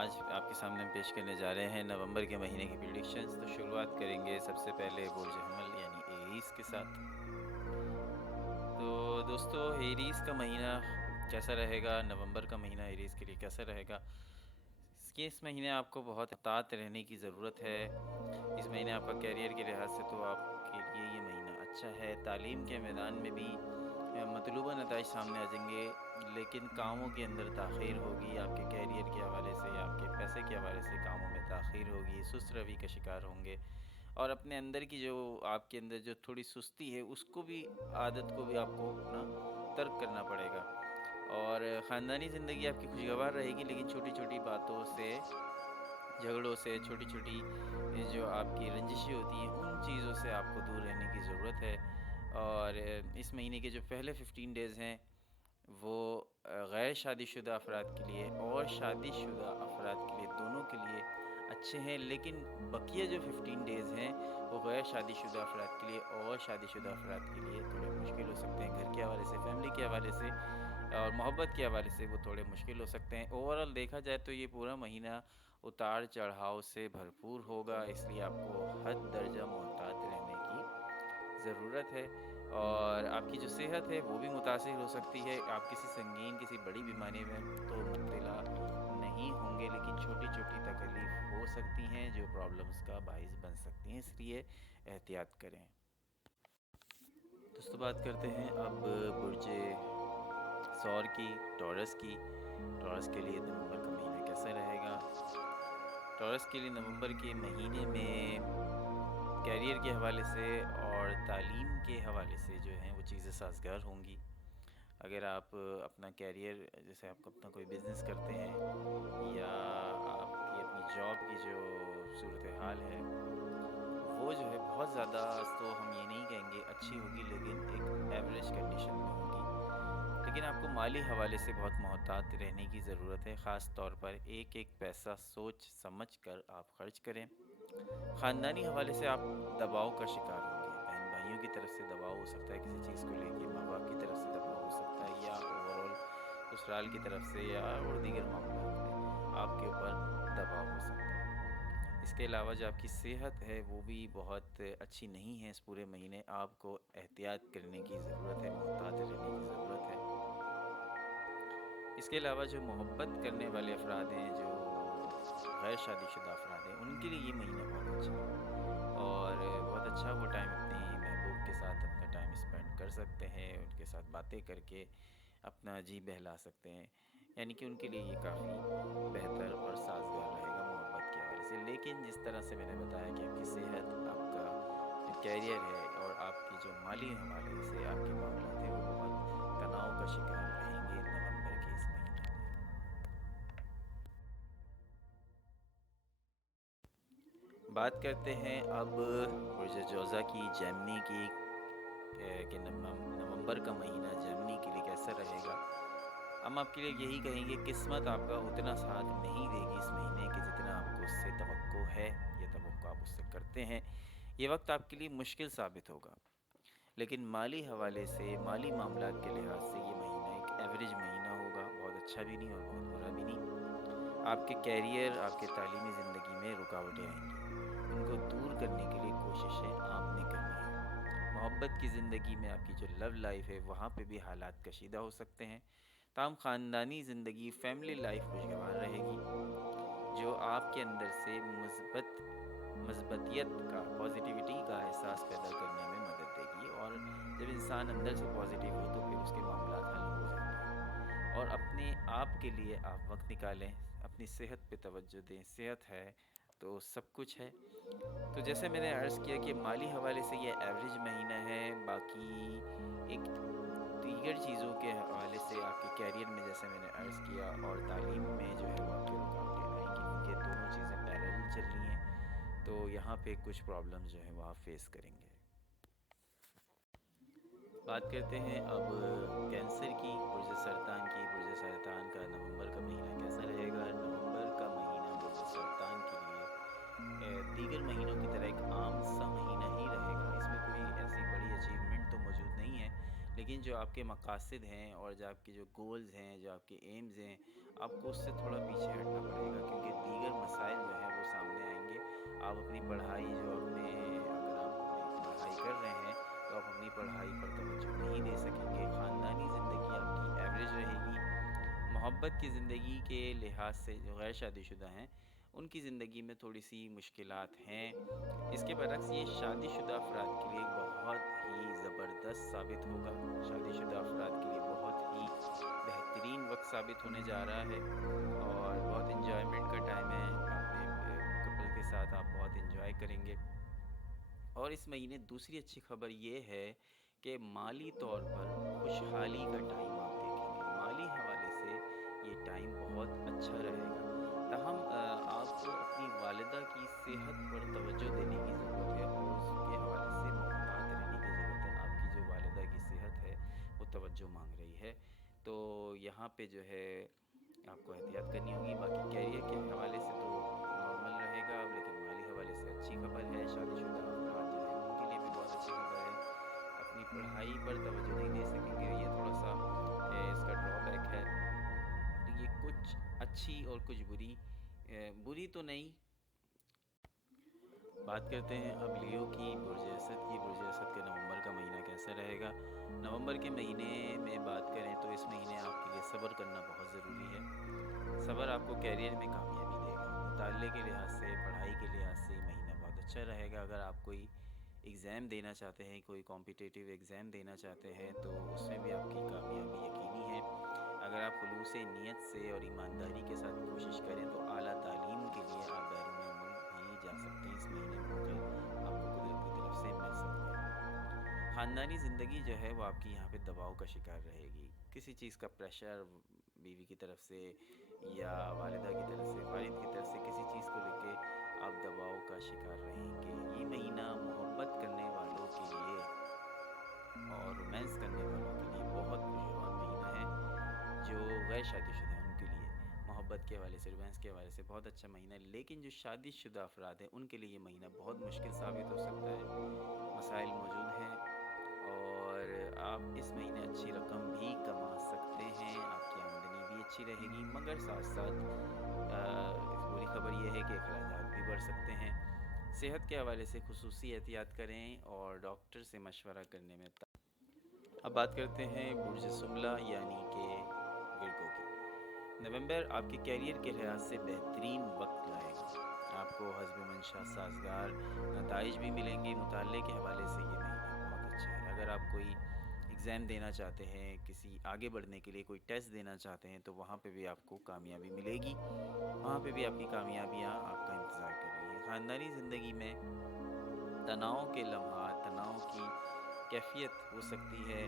آج آپ کے سامنے ہم پیش کرنے جا رہے ہیں نومبر کے مہینے کی پریڈکشنز۔ تو شروعات کریں گے سب سے پہلے برج حمل یعنی ایریز کے ساتھ۔ تو دوستو، ایریز کا مہینہ کیسا رہے گا؟ نومبر کا مہینہ ایریز کے لیے کیسا رہے گا؟ اس مہینے آپ کو بہت احتیاط رہنے کی ضرورت ہے۔ اس مہینے آپ کا کیریئر کے لحاظ سے تو آپ کے لیے یہ مہینہ اچھا ہے۔ تعلیم کے میدان میں بھی مطلوبہ نتائج سامنے آ جائیں گے، لیکن کاموں کے اندر تاخیر ہوگی۔ آپ کے کیریئر کے حوالے سے، آپ کے پیسے کے حوالے سے کاموں میں تاخیر ہوگی، سست روی کا شکار ہوں گے، اور اپنے اندر کی جو آپ کے اندر جو تھوڑی سستی ہے اس کو بھی، عادت کو بھی آپ کو اپنا ترک کرنا پڑے گا۔ اور خاندانی زندگی آپ کی خوشگوار رہے گی، لیکن چھوٹی چھوٹی باتوں سے، جھگڑوں سے، چھوٹی چھوٹی جو آپ کی رنجشیں ہوتی ہیں ان چیزوں سے آپ کو دور رہنے کی ضرورت ہے۔ اور اس مہینے کے جو پہلے 15 ڈیز ہیں وہ غیر شادی شدہ افراد کے لیے اور شادی شدہ افراد کے لیے، دونوں کے لیے اچھے ہیں، لیکن بقیہ جو 15 ڈیز ہیں وہ غیر شادی شدہ افراد کے لیے اور شادی شدہ افراد کے لیے تھوڑے مشکل ہو سکتے ہیں۔ گھر کے حوالے سے، فیملی کے حوالے سے اور محبت کے حوالے سے وہ تھوڑے مشکل ہو سکتے ہیں۔ اوورآل دیکھا جائے تو یہ پورا مہینہ اتار چڑھاؤ سے بھرپور ہوگا، اس لیے آپ کو حد درجہ محتاط رہنے کی ضرورت ہے۔ اور آپ کی جو صحت ہے وہ بھی متاثر ہو سکتی ہے۔ آپ کسی سنگین، کسی بڑی بیماری میں تو مبتلا نہیں ہوں گے، لیکن چھوٹی چھوٹی تکلیف ہو سکتی ہیں جو پرابلمز کا باعث بن سکتی ہیں، اس لیے احتیاط کریں۔ دوستو، بات کرتے ہیں اب برج ثور کی، ٹورس کی۔ ٹورس کے لیے نومبر کا مہینہ کیسا رہے گا؟ ٹورس کے لیے نومبر کے مہینے میں کیریئر کے حوالے سے اور تعلیم کے حوالے سے جو ہیں وہ چیزیں سازگار ہوں گی۔ اگر آپ اپنا کیریئر، جیسے آپ اپنا کوئی بزنس کرتے ہیں یا آپ کی اپنی جاب کی جو صورتحال ہے وہ جو ہے بہت زیادہ، تو ہم یہ نہیں کہیں گے اچھی ہوگی، لیکن ایک ایوریج کنڈیشن میں ہوگی۔ لیکن آپ کو مالی حوالے سے بہت محتاط رہنے کی ضرورت ہے، خاص طور پر ایک ایک پیسہ سوچ سمجھ کر آپ خرچ کریں۔ خاندانی حوالے سے آپ دباؤ کا شکار ہوں گے، بہن بھائیوں کی طرف سے دباؤ ہو سکتا ہے کسی چیز کو لے کے، ماں باپ کی طرف سے دباؤ ہو سکتا ہے، یا اوورال سسرال کی طرف سے یا اور دیگر معاملات میں آپ کے اوپر دباؤ ہو سکتا ہے۔ اس کے علاوہ جو آپ کی صحت ہے وہ بھی بہت اچھی نہیں ہے۔ اس پورے مہینے آپ کو احتیاط کرنے کی ضرورت ہے، محتاط رہنے کی ضرورت ہے۔ اس کے علاوہ جو محبت کرنے والے افراد ہیں، جو غیر شادی شدہ افراد ہیں، ان کے لیے یہ مہینہ بہت اچھا ہے، اور بہت اچھا وہ ٹائم اپنی محبوب کے ساتھ اپنا ٹائم اسپینڈ کر سکتے ہیں، ان کے ساتھ باتیں کر کے اپنا جی بہلا سکتے ہیں، یعنی کہ ان کے لیے یہ کافی بہتر اور سازگار رہے گا محبت کے حوالے سے۔ لیکن جس طرح سے میں نے بتایا کہ آپ کی صحت، آپ کا جو کیریئر ہے اور آپ کی جو مالی حوالے سے آپ کے معاملات ہیں وہ بہت تناؤ کا شکار رہیں گے نومبر کے اس مہینے میں۔ بات کرتے ہیں اب برج جوزا کی، جیمنی کی، کہ نومبر کا مہینہ جیمنی کے لیے کیسا رہے گا۔ ہم آپ کے لیے یہی کہیں گے، قسمت آپ کا اتنا ساتھ نہیں دے گی اس مہینے کہ جتنا آپ کو اس سے توقع ہے، یہ توقع آپ اس سے کرتے ہیں۔ یہ وقت آپ کے لیے مشکل ثابت ہوگا، لیکن مالی حوالے سے، مالی معاملات کے لحاظ سے یہ مہینہ ایک ایوریج مہینہ ہوگا، بہت اچھا بھی نہیں اور بہت برا بھی نہیں۔ آپ کے کیریئر، آپ کے تعلیمی زندگی میں رکاوٹیں آئیں گی، ان کو دور کرنے کے لیے کوششیں آپ نے کرنی ہیں۔ محبت کی زندگی میں، آپ کی جو لو لائف ہے وہاں پہ بھی حالات کشیدہ ہو سکتے ہیں، تاہم خاندانی زندگی، فیملی لائف خوشگوار رہے گی، جو آپ کے اندر سے مثبتیت کا، پازیٹیوٹی کا احساس پیدا کرنے میں مدد دے گی۔ اور جب انسان اندر سے پازیٹیو ہو تو پھر اس کے معاملات حل ہو جاتے ہیں۔ اور اپنے آپ کے لیے آپ وقت نکالیں، اپنی صحت پہ توجہ دیں، صحت ہے تو سب کچھ ہے۔ تو جیسے میں نے عرض کیا کہ مالی حوالے سے یہ ایوریج مہینہ ہے، باقی ایک دیگر چیزوں کے حوالے سے آپ کے کیریئر میں، جیسے میں نے عرض کیا، اور تعلیم میں جو ہے وہ آپ کے رکاوٹیں آئیں گی، کیونکہ دونوں چیزیں پیریلل چل رہی ہیں، تو یہاں پہ کچھ پرابلم جو ہیں وہ آپ فیس کریں گے۔ بات کرتے ہیں اب کینسر کی، برج سرطان کی۔ برج سرطان کا نومبر کا مہینہ کیسا رہے گا؟ نومبر کا مہینہ برج سرطان کے لیے دیگر مہینوں کی طرح ایک عام سا مہینہ ہی رہے گا، اس میں کوئی ایسی بڑی اچیومنٹ تو موجود نہیں ہے، لیکن لیکن جو آپ کے مقاصد ہیں اور جو آپ کے جو گولز ہیں، جو آپ کے ایمز ہیں، آپ کو اس سے تھوڑا پیچھے ہٹنا پڑے گا، کیونکہ دیگر مسائل جو ہیں وہ سامنے آئیں گے۔ آپ اپنی پڑھائی جو اگر آپ اپنی پڑھائی کر رہے ہیں تو آپ اپنی پڑھائی پر توجہ نہیں دے سکیں گے، خاندانی زندگی آپ کی ایوریج رہے گی، محبت کی زندگی کے لحاظ سے جو غیر شادی شدہ ہیں ان کی زندگی میں تھوڑی سی مشکلات ہیں۔ اس کے برعکس یہ شادی شدہ افراد کے لیے بہت ہی زبردست ثابت ہوگا، شادی شدہ افراد کے لیے بہت ہی بہترین وقت ثابت ہونے جا رہا ہے، اور بہت انجوائمنٹ کا ٹائم ہے، اپنے کپل کے ساتھ آپ بہت انجوائے کریں گے۔ اور اس مہینے دوسری اچھی خبر یہ ہے کہ مالی طور پر خوشحالی کا ٹائم آپ دیکھیں گے، مالی حوالے سے یہ ٹائم بہت اچھا رہے گا۔ تاہم آپ کو اپنی والدہ کی صحت پر توجہ دینے کی ضرورت ہے اور اس کے حوالے سے محتاط رہنے کی ضرورت ہے۔ آپ کی جو والدہ کی صحت ہے وہ توجہ مانگ رہی ہے، تو یہاں پہ جو ہے آپ کو احتیاط کرنی ہوگی۔ باقی کیریئر کے حوالے سے تو نارمل رہے گا، لیکن مالی حوالے سے اچھی خبر ہے۔ شادی شدہ افراد جو ہیں ان کے لیے بھی بہت اچھی خبر ہے، اپنی پڑھائی پر توجہ نہیں دے سکیں گے، یہ تھوڑا سا اس کا ڈرا بیک ہے۔ تو یہ کچھ اچھی اور کچھ بری، بری تو نہیں۔ بات کرتے ہیں اب لیو کی، برج اسد کی۔ برج اسد کا نومبر کا مہینہ کیسا رہے گا؟ نومبر کے مہینے میں بات کریں تو اس مہینے آپ کے لیے صبر کرنا بہت ضروری ہے۔ صبر آپ کو کیریئر میں کامیابی دے گا، مطالعے کے لحاظ سے، پڑھائی کے لحاظ سے یہ مہینہ بہت اچھا رہے گا۔ اگر آپ کوئی ایگزام دینا چاہتے ہیں، کوئی کمپٹیٹیو ایگزام دینا چاہتے ہیں تو اس میں بھی آپ کی کامیابی یقینی ہے۔ اگر آپ خلوص نیت سے اور ایمانداری کے ساتھ کوشش کریں تو اعلیٰ تعلیم کے لیے آپ بیرون ملک بھی جا سکتے ہیں۔ اس مہینے موقع آپ کو قدرت کی طرف سے مل سکتے ہیں۔ خاندانی زندگی جو ہے وہ آپ کی یہاں پہ دباؤ کا شکار رہے گی، کسی چیز کا پریشر بیوی کی طرف سے یا والدہ کی طرف سے، والد کی طرف سے، کسی چیز کو لے کے آپ دباؤ کا شکار رہیں گے۔ یہ مہینہ محبت کرنے والوں کے لیے اور رومانس کرنے والوں کے لیے بہت خوشگوار مہینہ ہے۔ جو غیر شادی شدہ ہیں ان کے لیے محبت کے حوالے سے، رومانس کے حوالے سے بہت اچھا مہینہ ہے، لیکن جو شادی شدہ افراد ہیں ان کے لیے یہ مہینہ بہت مشکل ثابت ہو سکتا ہے۔ مسائل موجود ہیں اور آپ اس مہینے اچھی رقم بھی کما سکتے ہیں، آپ کی آمدنی بھی اچھی رہے گی، مگر ساتھ ساتھ بری خبر یہ ہے کہ اخراجات بھی بڑھ سکتے ہیں۔ صحت کے حوالے سے خصوصی احتیاط کریں اور ڈاکٹر سے مشورہ کرنے میں اب بات کرتے ہیں برج سملہ یعنی کہ ورگو کی۔ نومبر آپ کے کیریئر کے لحاظ سے بہترین وقت لائے گا، آپ کو حسب منشا سازگار نتائج بھی ملیں گے۔ مطالعے کے حوالے سے یہ مہینہ بہت اچھا ہے۔ اگر آپ کوئی ایگزام دینا چاہتے ہیں، کسی آگے بڑھنے کے لیے کوئی ٹیسٹ دینا چاہتے ہیں تو وہاں پہ بھی آپ کو کامیابی ملے گی، وہاں پہ بھی آپ کی کامیابیاں آپ کا انتظار کر رہی ہیں۔ خاندانی زندگی میں تناؤ کے لمحات، تناؤ کی کیفیت ہو سکتی ہے،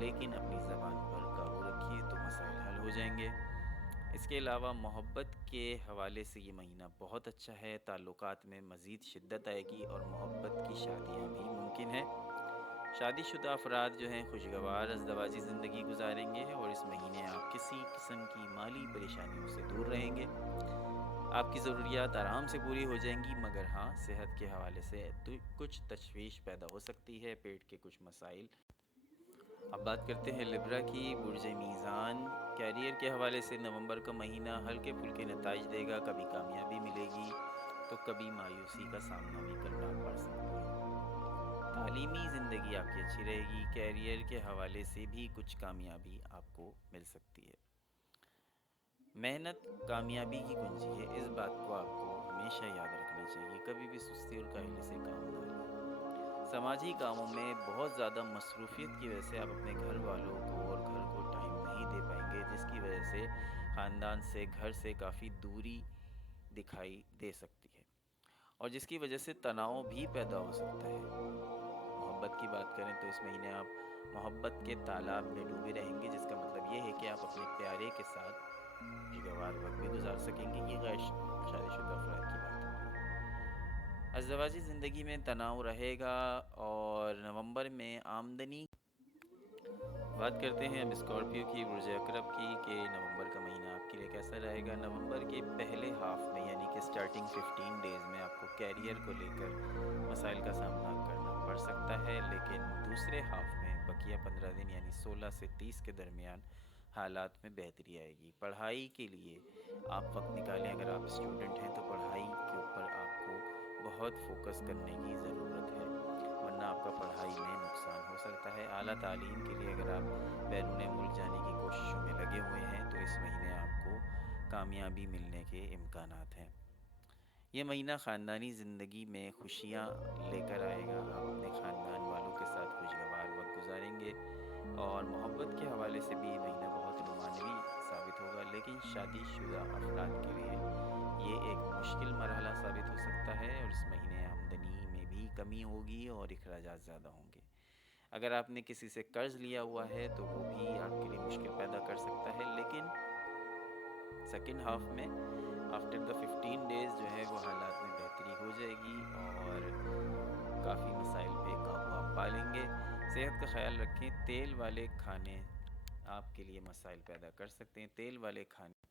لیکن اپنی زبان پر قابو رکھیے تو مسائل حل ہو جائیں گے۔ اس کے علاوہ محبت کے حوالے سے یہ مہینہ بہت اچھا ہے، تعلقات میں مزید شدت آئے گی اور محبت کی شادیاں بھی ممکن ہیں۔ شادی شدہ افراد جو ہیں خوشگوار ازدواجی زندگی گزاریں گے اور اس مہینے آپ کسی قسم کی مالی پریشانیوں سے دور رہیں گے۔ آپ کی ضروریات آرام سے پوری ہو جائیں گی، مگر ہاں صحت کے حوالے سے کچھ تشویش پیدا ہو سکتی ہے، پیٹ کے کچھ مسائل۔ اب بات کرتے ہیں لبرا کی، برج میزان۔ کیریئر کے حوالے سے نومبر کا مہینہ ہلکے پھلکے نتائج دے گا، کبھی کامیابی ملے گی تو کبھی مایوسی کا سامنا بھی کرنا پڑ سکتا ہے۔ تعلیمی زندگی آپ کی اچھی رہے گی، کیریئر کے حوالے سے بھی کچھ کامیابی آپ کو مل سکتی ہے۔ محنت کامیابی کی کنجی ہے، اس بات کو آپ کو ہمیشہ یاد رکھنا چاہیے، کبھی بھی سستی اور کاہلی سے کام نہ لیں۔ سماجی کاموں میں بہت زیادہ مصروفیت کی وجہ سے آپ اپنے گھر والوں کو اور گھر کو ٹائم نہیں دے پائیں گے، جس کی وجہ سے خاندان سے، گھر سے کافی دوری دکھائی دے سکتی ہے اور جس کی وجہ سے تناؤ بھی پیدا ہو سکتا ہے۔ محبت کی بات کریں تو اس مہینے آپ محبت کے تالاب میں ڈوبے رہیں گے، جس کا مطلب یہ ہے کہ آپ اپنے پیارے کے ساتھ خوشگوار وقت بھی گزار سکیں گے۔ یہ غیر شادی شدہ افراد کی بات ہو رہی ہے۔ ازدواجی زندگی میں تناؤ رہے گا اور نومبر میں آمدنی۔ بات کرتے ہیں ہم اسکارپیو کی، برج عقرب کی، کہ نومبر کا مہینہ آپ کے لیے کیسا رہے گا۔ نومبر کے پہلے ہاف میں یعنی کہ سٹارٹنگ 15 ڈیز میں آپ کو کیریئر کو لے کر مسائل کا سامنا کرنا پڑ سکتا ہے، لیکن دوسرے ہاف میں بقیہ 15 دن یعنی 16 سے 30 کے درمیان حالات میں بہتری آئے گی۔ پڑھائی کے لیے آپ وقت نکالیں، اگر آپ اسٹوڈنٹ ہیں تو پڑھائی کے اوپر آپ کو بہت فوکس کرنے کی ضرورت ہے، ورنہ آپ کا پڑھائی میں نقصان ہو سکتا ہے۔ اعلیٰ تعلیم کے لیے اگر آپ بیرون ملک جانے کی کوششوں میں لگے ہوئے ہیں تو اس مہینے آپ کو کامیابی ملنے کے امکانات ہیں۔ یہ مہینہ خاندانی زندگی میں خوشیاں لے کر آئے گا، آپ اپنے خاندان والوں کے ساتھ خوشگوار وقت گزاریں گے، اور محبت کے حوالے سے بھی یہ مہینہ بہت رومانوی ثابت ہوگا، لیکن شادی شدہ افراد کے لیے یہ ایک مشکل مرحلہ ثابت ہو سکتا ہے، اور اس مہینے آمدنی میں بھی کمی ہوگی اور اخراجات زیادہ ہوں گے۔ اگر آپ نے کسی سے قرض لیا ہوا ہے تو وہ بھی آپ کے لیے مشکل پیدا کر سکتا ہے، لیکن سیکنڈ ہاف میں آفٹر دا 15 ڈیز جو ہے وہ حالات میں بہتری ہو جائے گی اور کافی مسائل پہ قابو آپ پا لیں گے۔ صحت کا خیال رکھیں، تیل والے کھانے آپ کے لیے مسائل پیدا کر سکتے ہیں، تیل والے کھانے۔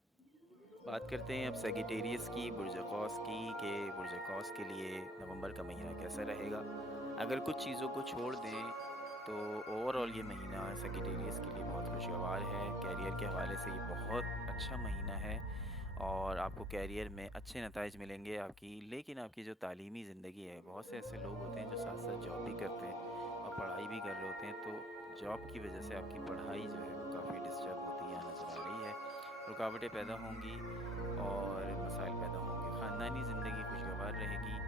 بات کرتے ہیں اب سیگیٹیریس کی، برج قوس کی، کہ برج قوس کے لیے نومبر کا مہینہ کیسا رہے گا۔ اگر کچھ چیزوں کو چھوڑ دیں تو اوور آل یہ مہینہ سیگیٹیریس کے لیے بہت خوشگوار ہے۔ کیریئر کے حوالے سے یہ بہت اچھا مہینہ ہے اور آپ کو کیریئر میں اچھے نتائج ملیں گے آپ کی، لیکن آپ کی جو تعلیمی زندگی ہے، بہت سے ایسے لوگ ہوتے ہیں جو ساتھ ساتھ جاب بھی کرتے ہیں اور پڑھائی بھی کر رہے ہوتے ہیں، تو جاب کی وجہ سے آپ کی پڑھائی جو ہے وہ کافی ڈسٹرب ہوتی ہے نظر آ رہی ہے، رکاوٹیں پیدا ہوں گی اور مسائل پیدا ہوں گے۔ خاندانی زندگی خوشگوار رہے گی،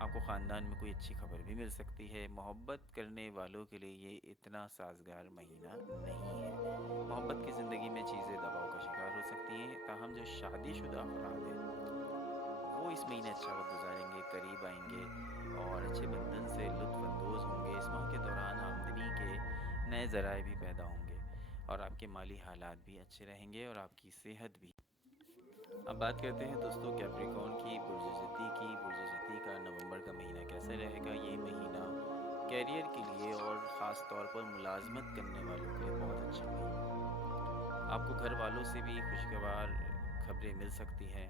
آپ کو خاندان میں کوئی اچھی خبر بھی مل سکتی ہے۔ محبت کرنے والوں کے لیے یہ اتنا سازگار مہینہ نہیں ہے، محبت کی زندگی میں چیزیں دباؤ کا شکار ہو سکتی ہیں، تاہم جو شادی شدہ افراد ہیں وہ اس مہینے اچھا وقت گزاریں گے، قریب آئیں گے اور اچھے بندھن سے لطف اندوز ہوں گے۔ اس ماہ کے دوران آمدنی کے نئے ذرائع بھی پیدا ہوں گے اور آپ کے مالی حالات بھی اچھے رہیں گے اور آپ کی صحت بھی۔ اب بات کرتے ہیں دوستوں کیپریکون کی، برج جدی کی۔ برج جدی کا نومبر کا مہینہ کیسے رہے گا؟ یہ مہینہ کیریئر کے لیے اور خاص طور پر ملازمت کرنے والوں کے لیے بہت اچھا مہینہ ہے۔ آپ کو گھر والوں سے بھی خوشگوار خبریں مل سکتی ہیں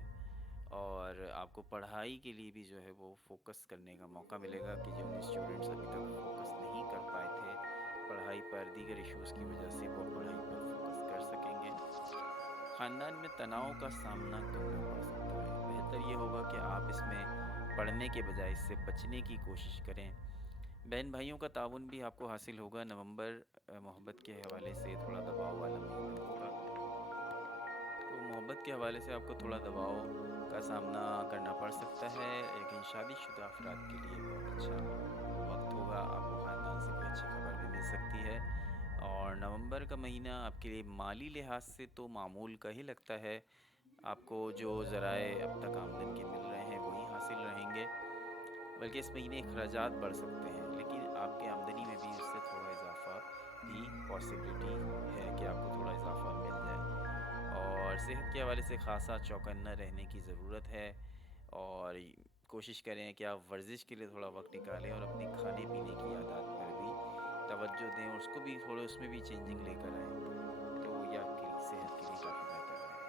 اور آپ کو پڑھائی کے لیے بھی جو ہے وہ فوکس کرنے کا موقع ملے گا، کہ جن اسٹوڈنٹس ابھی تک فوکس نہیں کر پائے تھے پڑھائی پر، دیگر ایشوز کی وجہ سے وہ پڑھائی پر فوکس کر سکیں گے۔ خاندان میں تناؤ کا سامنا کرنا پڑ سکتا ہے، بہتر یہ ہوگا کہ آپ اس میں پڑھنے کے بجائے اس سے بچنے کی کوشش کریں۔ بہن بھائیوں کا تعاون بھی آپ کو حاصل ہوگا۔ نومبر محبت کے حوالے سے تھوڑا دباؤ والا مہینہ ہوگا، تو محبت کے حوالے سے آپ کو تھوڑا دباؤ کا سامنا کرنا پڑ سکتا ہے، لیکن شادی شدہ افراد کے لیے بہت اچھا وقت ہوگا، آپ کو خاندان سے کوئی اچھی خبر بھی مل سکتی ہے۔ اور نومبر کا مہینہ آپ کے لیے مالی لحاظ سے تو معمول کا ہی لگتا ہے، آپ کو جو ذرائع اب تک آمدن کے مل رہے ہیں وہی حاصل رہیں گے، بلکہ اس مہینے اخراجات بڑھ سکتے ہیں، لیکن آپ کے آمدنی میں بھی اس سے تھوڑا اضافہ بھی پاسبلٹی ہے کہ آپ کو تھوڑا اضافہ مل جائے۔ اور صحت کے حوالے سے خاصا چوکنا رہنے کی ضرورت ہے، اور کوشش کریں کہ آپ ورزش کے لیے تھوڑا وقت نکالیں اور اپنی کھانے پینے کی عادات پر بھی توجہ دیں اور اس کو بھی تھوڑے اس میں بھی چینجنگ لے کر آئیں، تو یہ آپ کی صحت کے لیے کافی بہتر رہے گا۔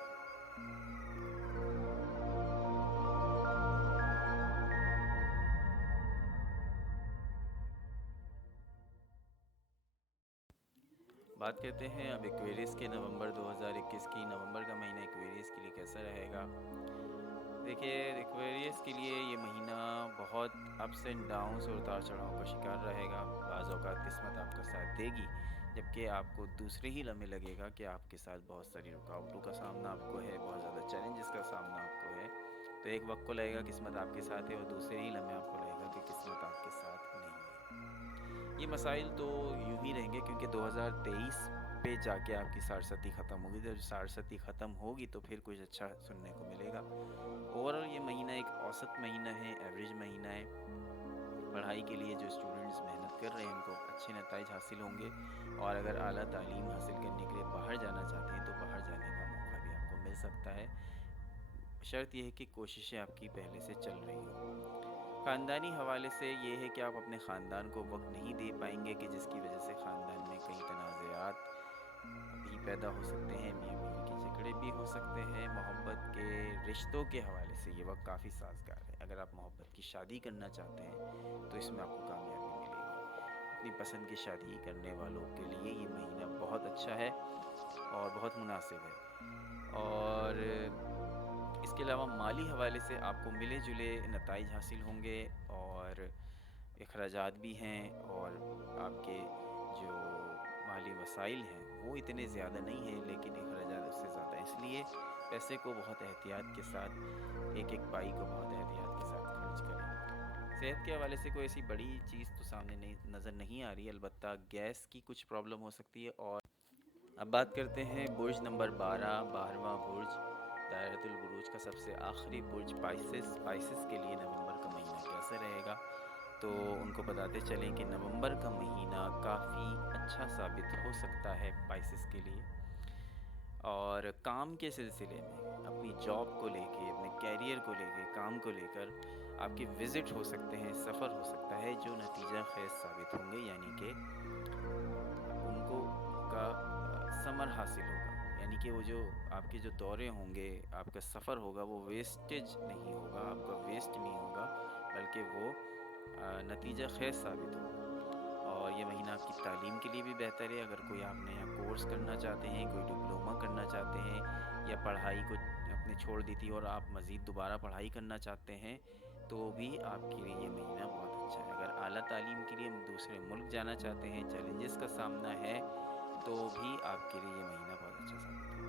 بات کرتے ہیں اب ایکویریس کے نومبر 2021 کی۔ نومبر کا مہینہ ایکویریس کے لیے کیسا رہے گا؟ دیکھیے ایکویریس کے لیے یہ مہینہ بہت اپس اینڈ ڈاؤنس اور اتار چڑھاؤ کا شکار رہے گا۔ بعض اوقات قسمت آپ کا ساتھ دے گی، جبکہ آپ کو دوسرے ہی لمحے لگے گا کہ آپ کے ساتھ بہت ساری رکاوٹوں کا سامنا آپ کو ہے، بہت زیادہ چیلنجز کا سامنا آپ کو ہے، تو ایک وقت کو لگے گا قسمت آپ کے ساتھ ہے اور دوسرے ہی لمحے آپ کو لگے گا کہ قسمت آپ کے ساتھ نہیں ہے۔ یہ مسائل تو یوں ہی رہیں گے کیونکہ 2023 پہ جا کے آپ کی سارستی ختم ہوگی، جب سارستی ختم ہوگی تو پھر کچھ اچھا سننے کو ملے گا۔ اوورآل یہ مہینہ ایک اوسط مہینہ ہے، ایوریج مہینہ ہے۔ پڑھائی کے لیے جو اسٹوڈنٹس محنت کر رہے ہیں ان کو اچھے نتائج حاصل ہوں گے، اور اگر اعلیٰ تعلیم حاصل کرنے کے لیے باہر جانا چاہتے ہیں تو باہر جانے کا موقع بھی آپ کو مل سکتا ہے، شرط یہ ہے کہ کوششیں آپ کی پہلے سے چل رہی ہوں۔ خاندانی حوالے سے یہ ہے کہ آپ اپنے خاندان کو وقت نہیں دے پائیں گے، کہ جس کی وجہ سے خاندان میں کئی تنازعات بھی پیدا ہو سکتے ہیں، میاں بیوی کے جھگڑے بھی ہو سکتے ہیں۔ محبت کے رشتوں کے حوالے سے یہ وقت کافی سازگار ہے، اگر آپ محبت کی شادی کرنا چاہتے ہیں تو اس میں آپ کو کامیابی ملے گی۔ اپنی پسند کی شادی کرنے والوں کے لیے یہ مہینہ بہت اچھا ہے اور بہت مناسب ہے۔ اور اس کے علاوہ مالی حوالے سے آپ کو ملے جلے نتائج حاصل ہوں گے، اور اخراجات بھی ہیں، اور آپ کے جو مالی وسائل ہیں وہ اتنے زیادہ نہیں ہیں، لیکن اخراجات اس سے زیادہ ہیں۔ اس لیے پیسے کو بہت احتیاط کے ساتھ، ایک ایک پائی کو بہت احتیاط کے ساتھ خرچ کریں۔ صحت کے حوالے سے کوئی ایسی بڑی چیز تو سامنے نظر نہیں آ رہی، البتہ گیس کی کچھ پرابلم ہو سکتی ہے۔ اور اب بات کرتے ہیں برج نمبر 12واں برج، دائرۃ البروج کا سب سے آخری برج پائسس کے لیے نومبر کا مہینہ کیسے رہے گا۔ تو ان کو بتاتے چلیں کہ نومبر کا مہینہ کافی اچھا ثابت ہو سکتا ہے پائسس کے لیے، اور کام کے سلسلے میں اپنی جاب کو لے کے، اپنے کیریئر کو لے کے، کام کو لے کر آپ کے وزٹ ہو سکتے ہیں، سفر ہو سکتا ہے جو نتیجہ خیز ثابت ہوں گے، یعنی کہ ان کو کا ثمر حاصل ہوگا، یعنی کہ وہ جو آپ کے جو دورے ہوں گے، آپ کا سفر ہوگا، وہ ویسٹیج نہیں ہوگا، آپ کا ویسٹ نہیں ہوگا، بلکہ وہ نتیجہ خیز ثابت ہوگا۔ اور یہ مہینہ آپ کی تعلیم کے لیے بھی بہتر ہے، اگر کوئی آپ نیا کورس کرنا چاہتے ہیں، کوئی ڈپلومہ کرنا چاہتے ہیں، یا پڑھائی کو اپنے چھوڑ دی تھی اور آپ مزید دوبارہ پڑھائی کرنا چاہتے ہیں، تو بھی آپ کے لیے یہ مہینہ بہت اچھا ہے۔ اگر اعلیٰ تعلیم کے لیے دوسرے ملک جانا چاہتے ہیں، چیلنجز کا سامنا ہے، تو بھی آپ کے لیے یہ مہینہ بہت اچھا ثابت ہوگا۔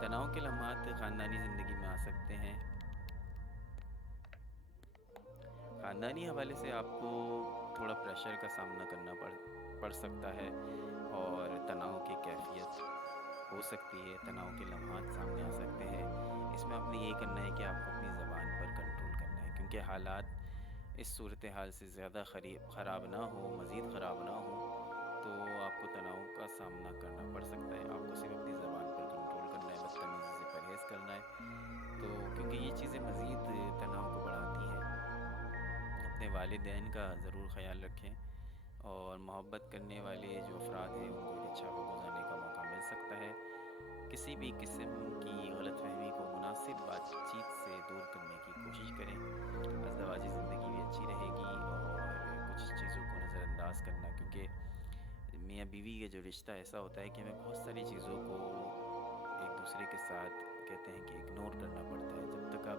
تناؤ کے لمحات خاندانی زندگی میں آ سکتے ہیں۔ خاندانی حوالے سے آپ کو تھوڑا پریشر کا سامنا کرنا پڑ سکتا ہے، اور تناؤ کی کیفیت ہو سکتی ہے، تناؤ کے لمحات سامنے آ سکتے ہیں۔ اس میں آپ نے یہ کرنا ہے کہ آپ کو اپنی زبان پر کنٹرول کرنا ہے، کیونکہ حالات اس صورتحال سے زیادہ خراب نہ ہو، مزید خراب نہ ہو، تو آپ کو تناؤ کا سامنا کرنا پڑ سکتا ہے۔ آپ کو صرف اپنی زبان پر کنٹرول کرنا ہے، بدتمیزی سے پرہیز کرنا ہے، تو کیونکہ یہ چیزیں مزید تناؤ کو بڑھاتی ہیں۔ اپنے والدین کا ضرور خیال رکھیں، اور محبت کرنے والے جو افراد ہیں ان کو ایک اچھا وقت گزارنے کا موقع مل سکتا ہے۔ کسی بھی قسم کی غلط فہمی کو مناسب بات چیت سے دور کرنے کی کوشش کریں۔ ازدواجی زندگی بھی اچھی رہے گی، اور کچھ چیزوں کو نظر انداز کرنا، کیونکہ میاں بیوی کا جو رشتہ ایسا ہوتا ہے کہ ہمیں بہت ساری چیزوں کو ایک دوسرے کے ساتھ کہتے ہیں کہ اگنور کرنا پڑتا ہے۔ جب تک آپ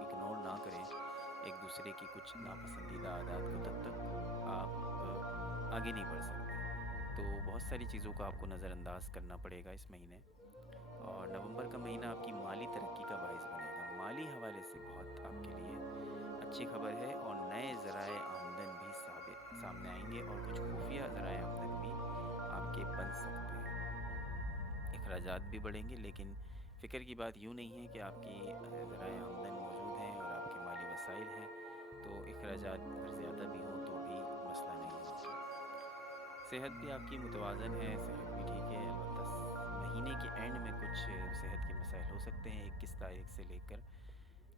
اگنور نہ کریں ایک دوسرے کی کچھ ناپسندیدہ عادات کو، تب تک آپ آگے نہیں بڑھ سکتے۔ تو بہت ساری چیزوں کو آپ کو نظر انداز کرنا پڑے گا اس مہینے۔ اور نومبر کا مہینہ آپ کی مالی ترقی کا باعث بنے گا، مالی حوالے سے بہت آپ کے لیے اچھی خبر ہے، اور نئے ذرائع آمدن بھی سامنے آئیں گے، اور کچھ خفیہ ذرائع آمدن بھی آپ کے بن سکتے ہیں۔ اخراجات بھی بڑھیں گے، لیکن فکر کی بات یوں نہیں ہے کہ آپ کی ذرائع آمدن موجود ہیں اور آپ کے مالی وسائل ہیں تو اخراجات اگر زیادہ بھی ہوں تو بھی مسئلہ نہیں ہوگا۔ صحت بھی آپ کی متوازن ہے، صحت بھی ٹھیک ہے، البتہ مہینے کے اینڈ میں کچھ صحت کے مسائل ہو سکتے ہیں۔ 21 تاریخ سے لے کر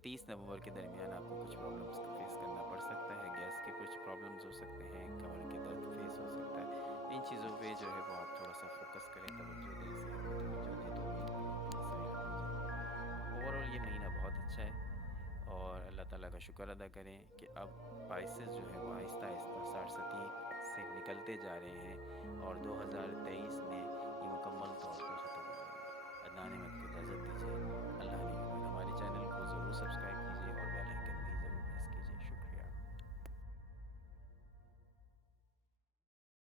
30 نومبر کے درمیان آپ کو کچھ پرابلمس کا فیس کرنا پڑ سکتا ہے، گیس کے کچھ پرابلمس ہو سکتے ہیں، کمر کے درد فیس ہو سکتا ہے۔ ان چیزوں پہ جو ہے وہ آپ تھوڑا سا فوکس کریں، توجہ دیں، صحت پہ توجہ دیں، تو بھی مسائل حل ہو جائیں گے۔ اوورآل یہ مہینہ بہت اچھا ہے، اور اللہ تعالیٰ کا شکر ادا کریں کہ اب پائسز جو ہے وہ آہستہ آہستہ 60 سے نکلتے جا رہے ہیں، اور 2023